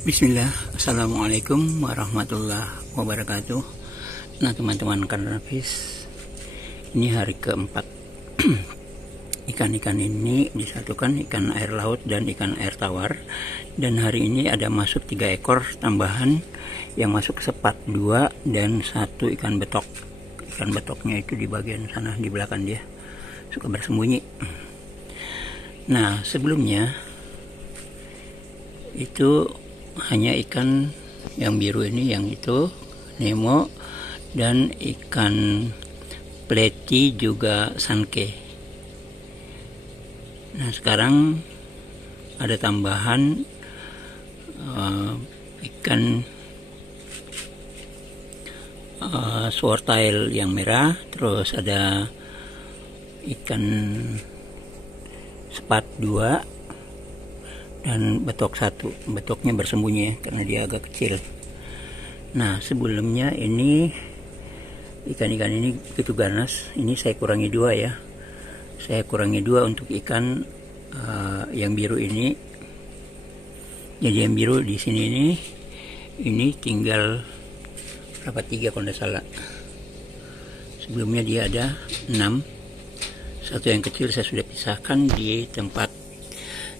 Bismillah, Assalamualaikum warahmatullahi wabarakatuh. Nah teman-teman Kanrafis, ini hari keempat. Ikan-ikan ini disatukan, ikan air laut dan ikan air tawar. Dan hari ini ada masuk 3 ekor tambahan yang masuk sepat 2 dan 1 ikan betok. Ikan betoknya itu di bagian sana, di belakang dia, suka bersembunyi. Nah sebelumnya itu hanya ikan yang biru ini, yang itu Nemo dan ikan pleti juga sanke. Nah sekarang ada tambahan ikan swordtail yang merah, terus ada ikan sepat 2 dan betok 1. Betoknya bersembunyi ya, karena dia agak kecil. Nah sebelumnya ini ikan-ikan ini begitu ganas, ini saya kurangi 2 ya. Saya kurangi 2 untuk ikan yang biru ini. Jadi yang biru di sini ini tinggal berapa, 3 kalau tidak salah. Sebelumnya dia ada 6. Satu yang kecil saya sudah pisahkan di tempat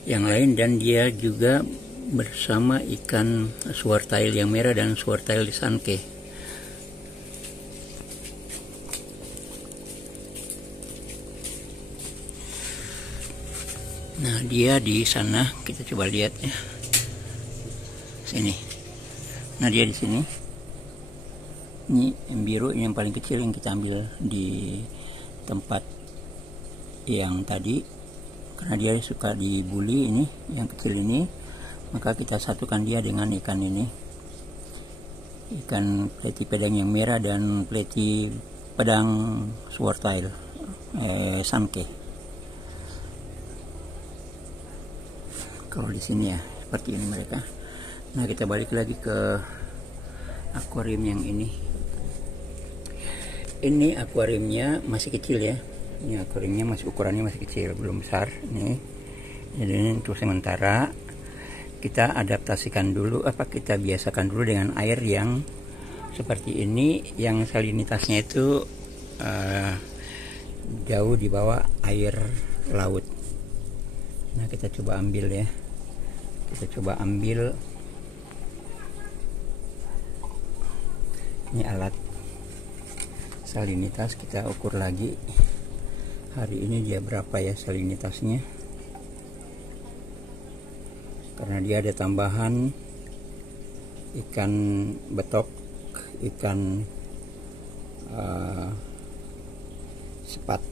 yang lain, dan dia juga bersama ikan swordtail yang merah dan swordtail sanke. Nah dia di sana, kita coba lihat ya, sini. Nah dia di sini. Ini yang biru, ini yang paling kecil yang kita ambil di tempat yang tadi. Karena dia suka dibully, ini yang kecil ini, maka kita satukan dia dengan ikan ini, ikan pleti pedang yang merah dan pleti pedang swordtail sanke. Kalau di sini ya seperti ini mereka. Nah kita balik lagi ke akuarium yang ini. Ini akuariumnya masih kecil ya. Ini akuariumnya masih, ukurannya masih kecil, belum besar nih. Jadi ini untuk sementara kita adaptasikan dulu, kita biasakan dulu dengan air yang seperti ini, yang salinitasnya itu jauh di bawah air laut. Nah kita coba ambil ya, kita coba ambil ini alat salinitas, kita ukur lagi. Hari ini dia berapa ya salinitasnya, karena dia ada tambahan ikan betok, ikan sepat.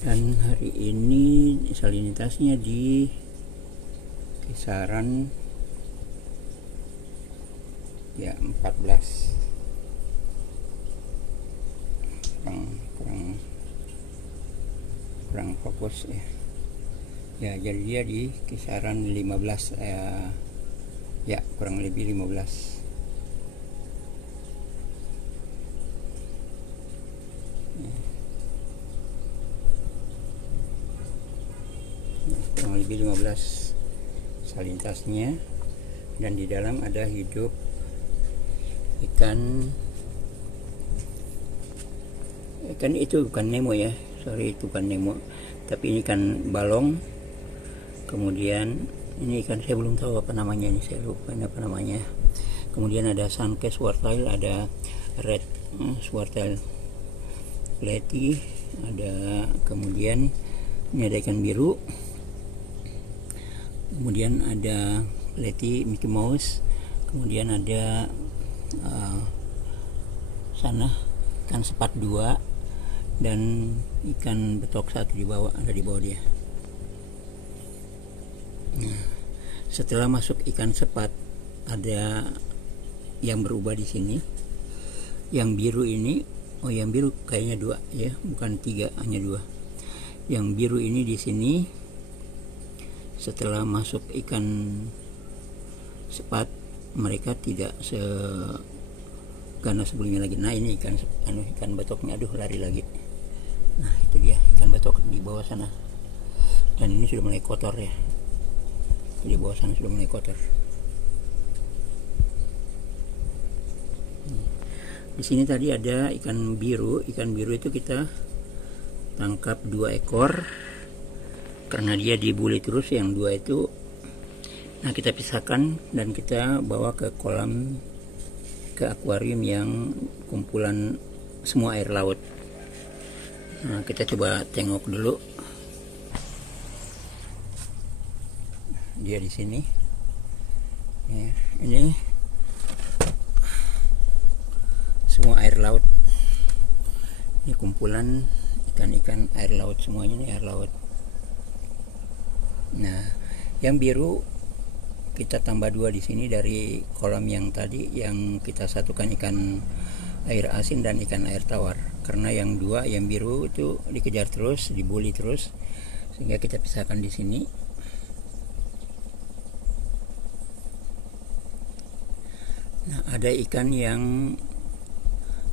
Dan hari ini salinitasnya di kisaran ya 14, kurang fokus ya. Ya jadi dia di kisaran 15 ya, kurang lebih 15. Kurang lebih 15 salinitasnya, dan di dalam ada hidup ikan itu bukan Nemo ya, sorry, itu bukan Nemo, tapi ini ikan balong. Kemudian ini ikan, saya belum tahu apa namanya, ini saya lupa apa namanya. Kemudian ada sanke swordtail, ada red swordtail pleti, ada, kemudian ini ada ikan biru, kemudian ada pleti Mickey Mouse, kemudian ada sana ikan sepat 2 dan ikan betok 1 di bawah, ada di bawah dia. Nah, setelah masuk ikan sepat, ada yang berubah di sini. Yang biru ini, yang biru kayaknya 2 ya, bukan 3, hanya 2. Yang biru ini di sini setelah masuk ikan sepat, mereka tidak seganas sebelumnya lagi. Nah ini ikan betoknya, aduh lari lagi. Nah itu dia ikan betok di bawah sana, dan ini sudah mulai kotor ya. Jadi bawah sana sudah mulai kotor. Di sini tadi ada ikan biru. Ikan biru itu kita tangkap 2 ekor karena dia dibully terus. Yang 2 itu, nah kita pisahkan dan kita bawa ke kolam, ke akuarium yang kumpulan semua air laut. Nah, kita coba tengok dulu. Dia di sini. Ya, ini semua air laut. Ini kumpulan ikan-ikan air laut, semuanya ini air laut. Nah, yang biru kita tambah 2 di sini dari kolam yang tadi, yang kita satukan ikan air asin dan ikan air tawar. Karena yang 2, yang biru itu dikejar terus, dibully terus, sehingga kita pisahkan di sini. Nah, ada ikan yang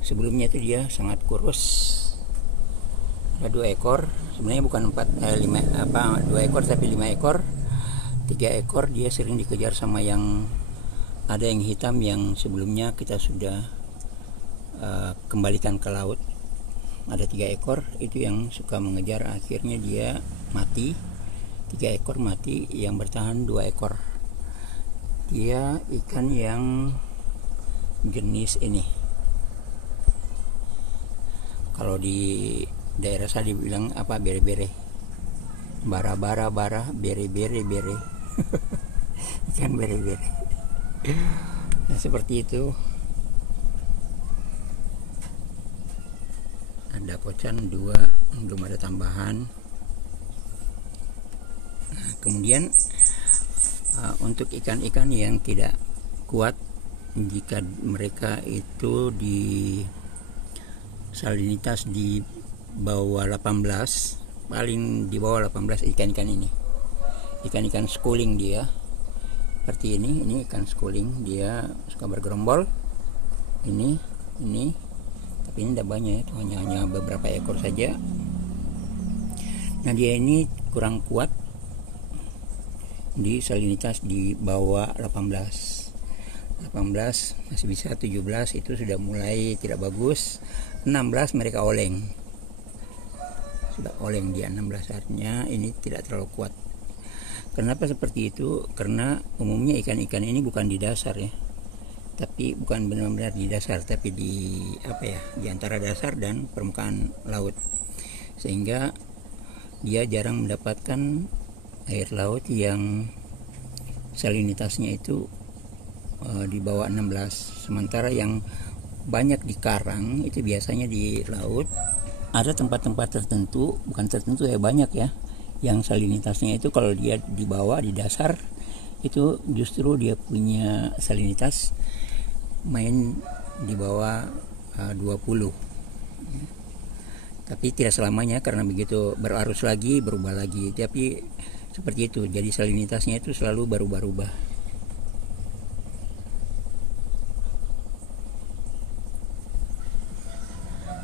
sebelumnya itu dia sangat kurus. Ada 2 ekor, sebenarnya bukan 2 ekor tapi 5 ekor. 3 ekor dia sering dikejar sama yang ada yang hitam, yang sebelumnya kita sudah kembalikan ke laut. Ada 3 ekor itu yang suka mengejar, akhirnya dia mati. 3 ekor mati, yang bertahan 2 ekor. Dia ikan yang jenis ini, kalau di daerah saya dibilang apa, bere-bere, bara-bara, bere-bere, ikan bere-bere. Nah, seperti itu. Ada kocan 2, belum ada tambahan. Nah, kemudian untuk ikan-ikan yang tidak kuat, jika mereka itu di salinitas di bawah 18, paling di bawah 18, ikan-ikan ini, ikan-ikan schooling dia seperti ini ikan schooling, dia suka bergerombol. Ini tapi ini tidak banyak, hanya beberapa ekor saja. Nah, dia ini kurang kuat di salinitas di bawah 18 masih bisa, 17 itu sudah mulai tidak bagus, 16 mereka oleng, sudah oleng dia 16, artinya ini tidak terlalu kuat. Kenapa seperti itu? Karena umumnya ikan-ikan ini bukan di dasar ya, tapi bukan benar-benar di dasar, tapi di di antara dasar dan permukaan laut, sehingga dia jarang mendapatkan air laut yang salinitasnya itu di bawah 16. Sementara yang banyak di karang itu biasanya di laut. Ada tempat-tempat tertentu, bukan tertentu ya, banyak ya, yang salinitasnya itu kalau dia di bawah, di dasar, itu justru dia punya salinitas main di bawah 20. Tapi tidak selamanya, karena begitu berarus lagi berubah lagi. Tapi seperti itu, jadi salinitasnya itu selalu berubah-ubah.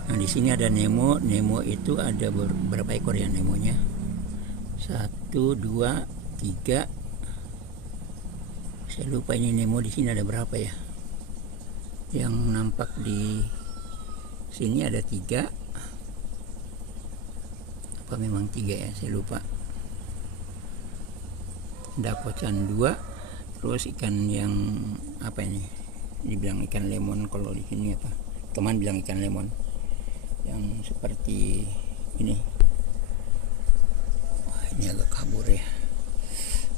Nah, di sini ada Nemo. Nemo itu ada berapa ekor ya Nemonya? 1, 2, 3. Saya lupa ini Nemo di sini ada berapa ya. Yang nampak di sini ada 3. Apa memang 3 ya? Saya lupa. Ada kocan 2. Terus ikan yang apa ini? Dibilang ikan lemon, kalau di sini apa? Teman bilang ikan lemon. Yang seperti ini. Wah, ini agak kabur ya.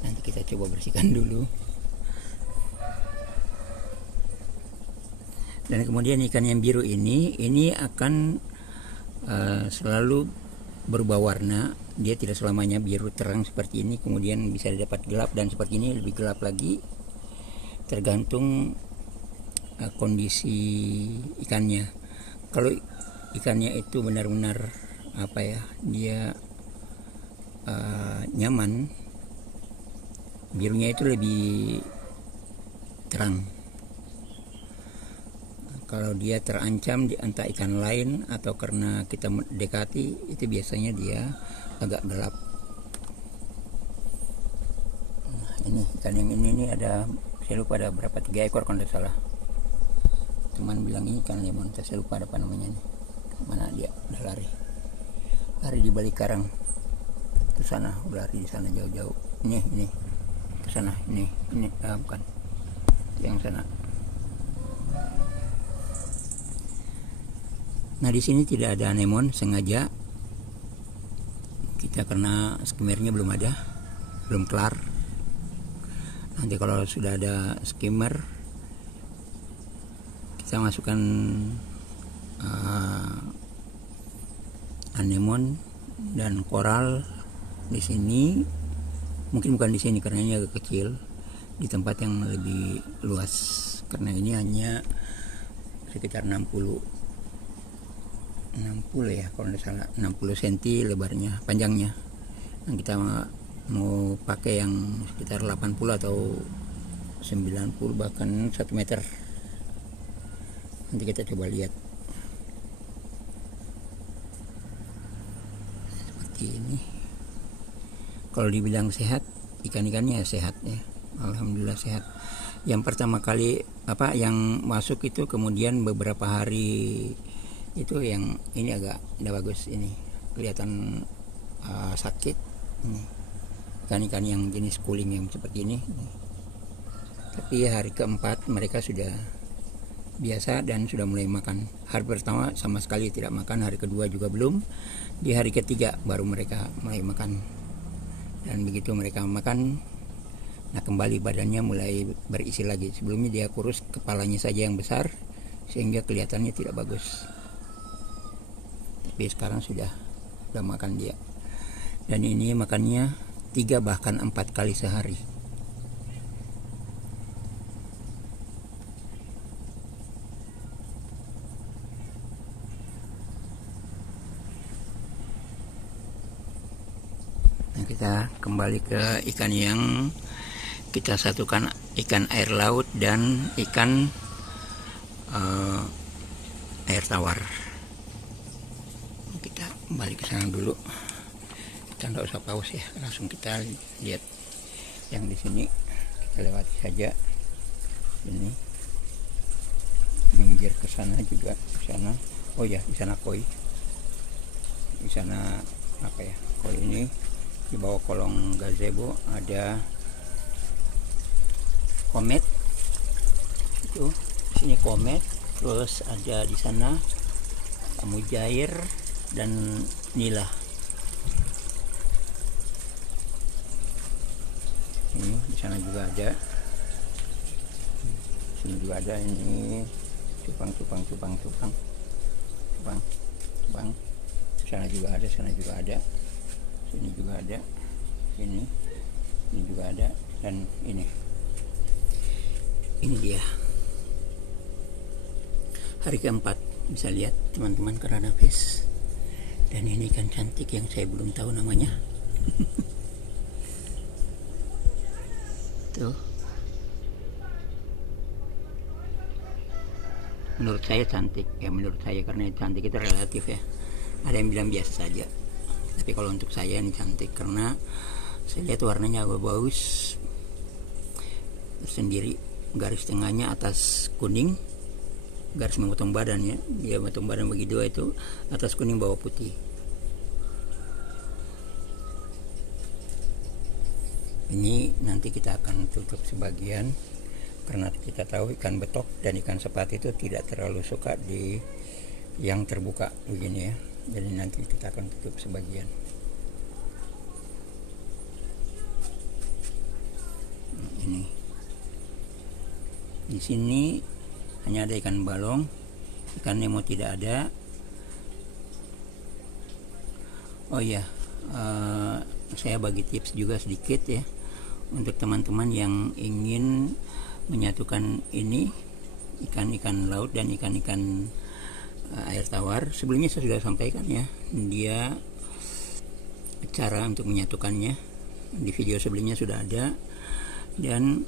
Nanti kita coba bersihkan dulu. Dan kemudian ikan yang biru ini akan selalu berubah warna. Dia tidak selamanya biru terang seperti ini, kemudian bisa dapat gelap, dan seperti ini lebih gelap lagi, tergantung kondisi ikannya. Kalau ikannya itu benar-benar dia nyaman, birunya itu lebih terang. Kalau dia terancam di antara ikan lain atau karena kita mendekati, itu biasanya dia agak gelap. Nah, Ini ikan yang ini ada, saya lupa ada berapa, 3 ekor kalau tidak salah. Teman bilang ini ikan lemon, saya lupa apa namanya nih. Mana dia? Udah lari di balik karang ke sana, udah lari di sana jauh-jauh. Ini ke sana, ini bukan yang sana. Nah di sini tidak ada anemon sengaja kita, karena skimmernya belum ada, belum kelar. Nanti kalau sudah ada skimmer kita masukkan anemon dan koral di sini. Mungkin bukan di sini karena ini agak kecil, di tempat yang lebih luas, karena ini hanya sekitar 60 ya kalau tidak salah, 60 cm lebarnya, panjangnya. Nah, kita mau pakai yang sekitar 80 atau 90 bahkan 1 meter. Nanti kita coba lihat. Seperti ini. Kalau dibilang sehat, ikan-ikannya sehat ya. Alhamdulillah sehat. Yang pertama kali yang masuk itu, kemudian beberapa hari itu yang ini agak tidak bagus, ini kelihatan sakit. Ini ikan-ikan yang jenis kuling yang seperti ini. Tapi hari keempat mereka sudah biasa dan sudah mulai makan. Hari pertama sama sekali tidak makan, hari kedua juga belum, di hari ketiga baru mereka mulai makan. Dan begitu mereka makan, nah kembali badannya mulai berisi lagi. Sebelumnya dia kurus, kepalanya saja yang besar sehingga kelihatannya tidak bagus. Tapi sekarang sudah makan dia. Dan ini makannya 3 bahkan 4 kali sehari. Nah, kita kembali ke ikan yang kita satukan, ikan air laut dan ikan air tawar. Kita kembali ke sana dulu. Kita nggak usah pause ya, langsung kita lihat yang di sini. Kita lewati saja ini, minggir ke sana juga, ke sana. Oh ya, di sana koi, di sana koi ini di bawah kolong gazebo ada komet itu, di sini komet, terus ada di sana mujair dan nila. Ini di sana juga ada, sini juga ada, ini cupang. Sana juga ada, sini juga ada, ini juga ada, dan ini dia hari keempat. Bisa lihat teman-teman kerana fish. Dan ini ikan cantik yang saya belum tahu namanya. Tuh, menurut saya cantik ya, menurut saya, karena cantik itu relatif ya. Ada yang bilang biasa saja, tapi kalau untuk saya ini cantik karena saya lihat warnanya agak bagus sendiri. Garis tengahnya atas kuning, garis memotong badan ya, dia memotong badan bagi dua, itu atas kuning bawah putih. Ini nanti kita akan tutup sebagian karena kita tahu ikan betok dan ikan sepat itu tidak terlalu suka di yang terbuka begini ya. Jadi nanti kita akan tutup sebagian. Ini di sini hanya ada ikan balong, ikan nemo tidak ada. Oh iya, saya bagi tips juga sedikit ya untuk teman-teman yang ingin menyatukan ini ikan-ikan laut dan ikan-ikan air tawar. Sebelumnya saya sudah sampaikan ya, dia cara untuk menyatukannya di video sebelumnya sudah ada. Dan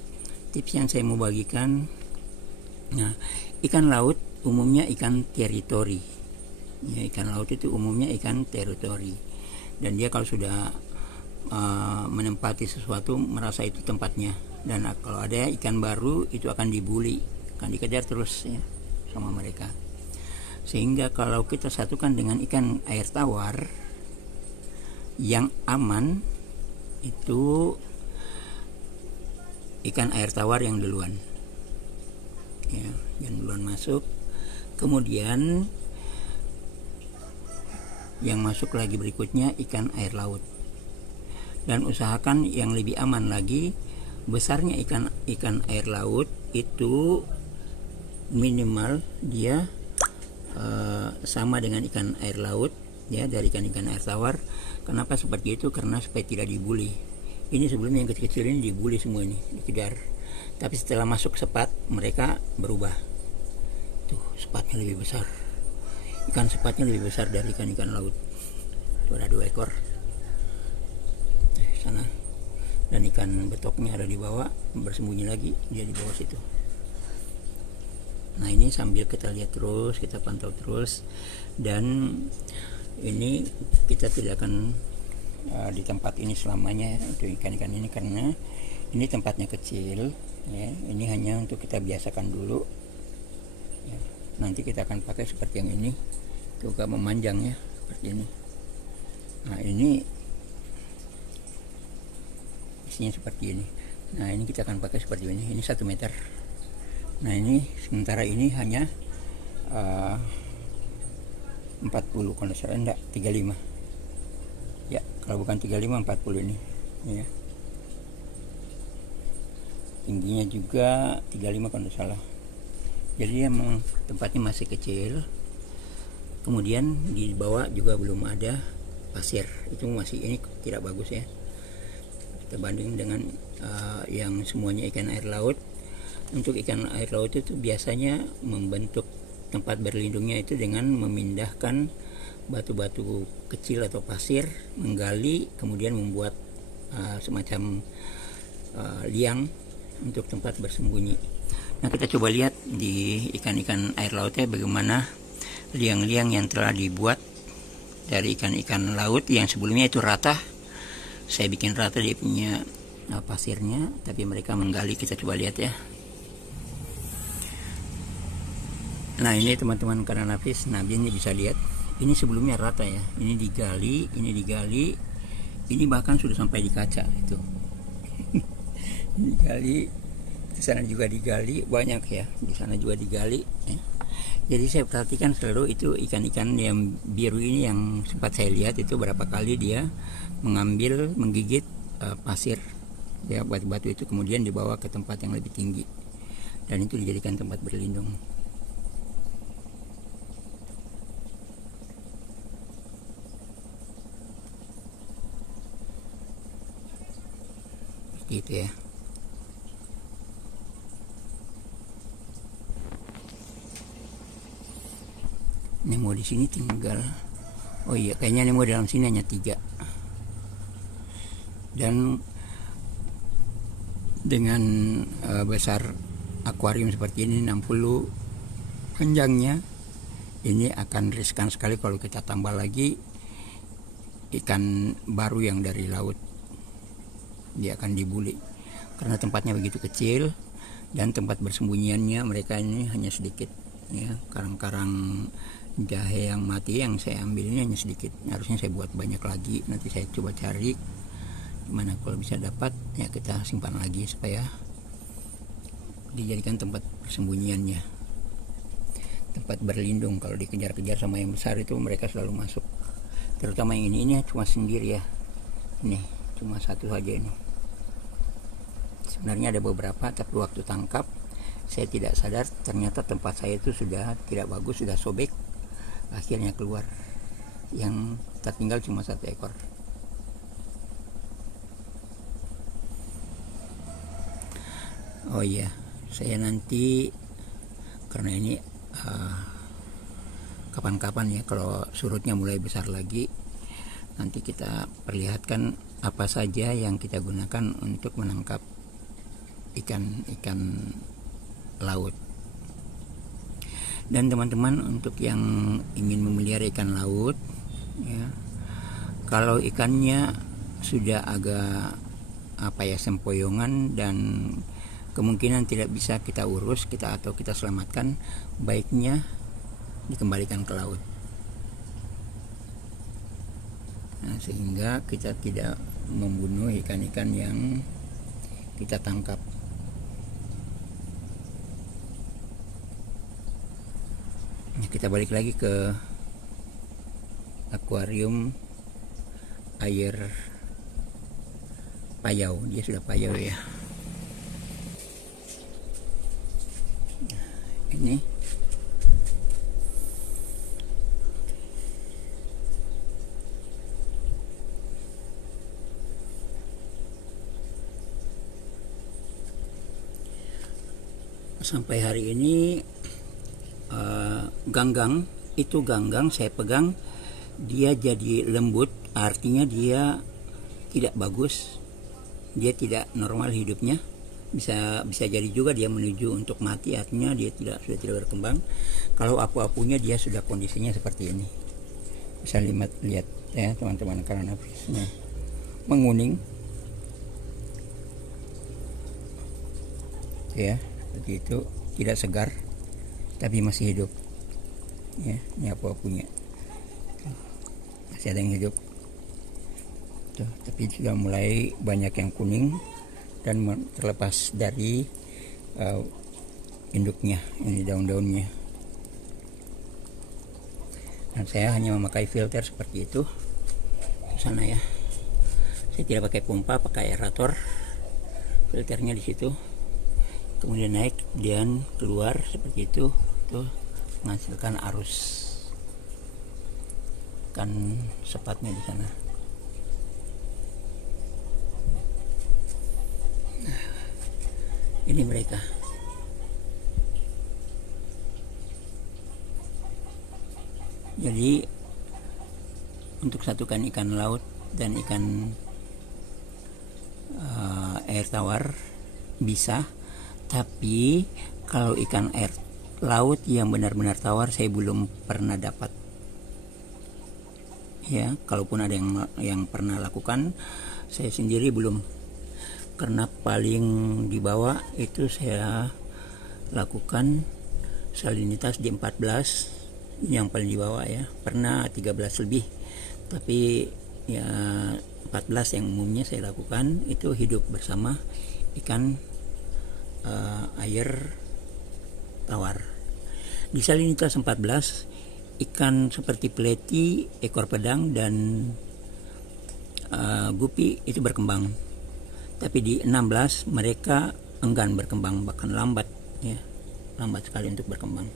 tips yang saya mau bagikan, nah ikan laut umumnya ikan teritori ya, ikan laut itu umumnya ikan teritori, dan dia kalau sudah menempati sesuatu merasa itu tempatnya, dan kalau ada ikan baru itu akan dibuli, akan dikejar terus ya sama mereka. Sehingga kalau kita satukan dengan ikan air tawar yang aman, itu ikan air tawar yang duluan ya, yang duluan masuk, kemudian yang masuk lagi berikutnya ikan air laut. Dan usahakan yang lebih aman lagi, besarnya ikan air laut itu minimal dia sama dengan ikan air laut ya, dari ikan air tawar. Kenapa seperti itu? Karena supaya tidak dibuli. Ini sebelumnya yang kecil-kecil ini dibuli semua, ini dikejar, tapi setelah masuk sepat mereka berubah. Tuh, sepatnya lebih besar, ikan sepatnya lebih besar dari ikan laut. Tuh ada 2 ekor sana, dan ikan betoknya ada di bawah, bersembunyi lagi dia di bawah situ. Nah, ini sambil kita lihat terus, kita pantau terus, dan ini kita tidak akan di tempat ini selamanya untuk ikan-ikan ini, karena ini tempatnya kecil ya. Ini hanya untuk kita biasakan dulu ya. Nanti kita akan pakai seperti yang ini, juga memanjang ya, seperti ini. Nah, ini isinya seperti ini. Nah, ini kita akan pakai seperti ini. Ini 1 meter. Nah, ini sementara ini hanya 40 kalau salah, enggak 35 ya, kalau bukan 35 40 ini ya. Tingginya juga 35 kalau salah. Jadi emang tempatnya masih kecil. Kemudian di bawah juga belum ada pasir, itu masih, ini tidak bagus ya, kita banding dengan yang semuanya ikan air laut. Untuk ikan air laut itu biasanya membentuk tempat berlindungnya itu dengan memindahkan batu-batu kecil atau pasir, menggali, kemudian membuat semacam liang untuk tempat bersembunyi. Nah, kita coba lihat di ikan-ikan air lautnya bagaimana liang-liang yang telah dibuat dari ikan-ikan laut yang sebelumnya itu rata. Saya bikin rata dia punya pasirnya, tapi mereka menggali. Kita coba lihat ya. Nah, ini teman-teman karena nafis, nah ini bisa lihat, ini sebelumnya rata ya, ini digali, ini bahkan sudah sampai di kaca itu. Digali, di sana juga digali, banyak ya, di sana juga digali ya. Jadi saya perhatikan selalu itu ikan-ikan yang biru ini, yang sempat saya lihat itu berapa kali dia mengambil, menggigit pasir ya, batu-batu itu, kemudian dibawa ke tempat yang lebih tinggi, dan itu dijadikan tempat berlindung. Gitu ya. Nemo di sini tinggal, oh iya, kayaknya Nemo dalam sini hanya 3. Dan dengan besar akuarium seperti ini 60 panjangnya, ini akan riskan sekali kalau kita tambah lagi ikan baru yang dari laut. Dia akan dibuli karena tempatnya begitu kecil, dan tempat bersembunyiannya mereka ini hanya sedikit ya. Karang-karang jahe yang mati yang saya ambil ini hanya sedikit, harusnya saya buat banyak lagi. Nanti saya coba cari gimana, kalau bisa dapat ya kita simpan lagi supaya dijadikan tempat persembunyiannya, tempat berlindung. Kalau dikejar-kejar sama yang besar itu mereka selalu masuk, terutama yang ini cuma sendiri ya, ini cuma 1 saja ini. Sebenarnya ada beberapa, tapi waktu tangkap saya tidak sadar ternyata tempat saya itu sudah tidak bagus, sudah sobek, akhirnya keluar. Yang tertinggal cuma 1 ekor. Oh iya, saya nanti karena ini kapan-kapan ya, kalau surutnya mulai besar lagi, nanti kita perlihatkan apa saja yang kita gunakan untuk menangkap ikan laut. Dan teman-teman, untuk yang ingin memelihara ikan laut ya, kalau ikannya sudah agak sempoyongan, dan kemungkinan tidak bisa kita urus atau kita selamatkan, baiknya dikembalikan ke laut. Nah, sehingga kita tidak membunuh ikan-ikan yang kita tangkap. Nah, kita balik lagi ke akuarium air payau. Dia sudah payau ya. Ini sampai hari ini ganggang saya pegang, dia jadi lembut, artinya dia tidak bagus, dia tidak normal hidupnya. Bisa jadi juga dia menuju untuk mati, artinya dia sudah tidak berkembang. Kalau apu-apunya dia sudah kondisinya seperti ini, bisa lihat ya teman-teman, karena nafasnya menguning ya, begitu, tidak segar tapi masih hidup ya. Ini apu-apunya masih ada yang hidup tuh, tapi sudah mulai banyak yang kuning dan terlepas dari induknya, ini daun-daunnya. Dan saya hanya memakai filter seperti itu di sana ya. Saya tidak pakai pompa, pakai aerator. Filternya di situ, kemudian naik dan keluar seperti itu, tuh menghasilkan arus kan sepatnya di sana. Ini mereka. Jadi untuk satukan ikan laut dan ikan air tawar bisa, tapi kalau ikan air laut yang benar-benar tawar saya belum pernah dapat. Ya, kalaupun ada yang pernah lakukan, saya sendiri belum. Karena paling di bawah itu saya lakukan salinitas di 14, yang paling di bawah ya. Pernah 13 lebih, tapi ya 14 yang umumnya saya lakukan itu hidup bersama ikan air tawar. Di salinitas 14 ikan seperti peleti, ekor pedang, dan gupi itu berkembang. Tapi di 16 mereka enggan berkembang, bahkan lambat ya, lambat sekali untuk berkembang.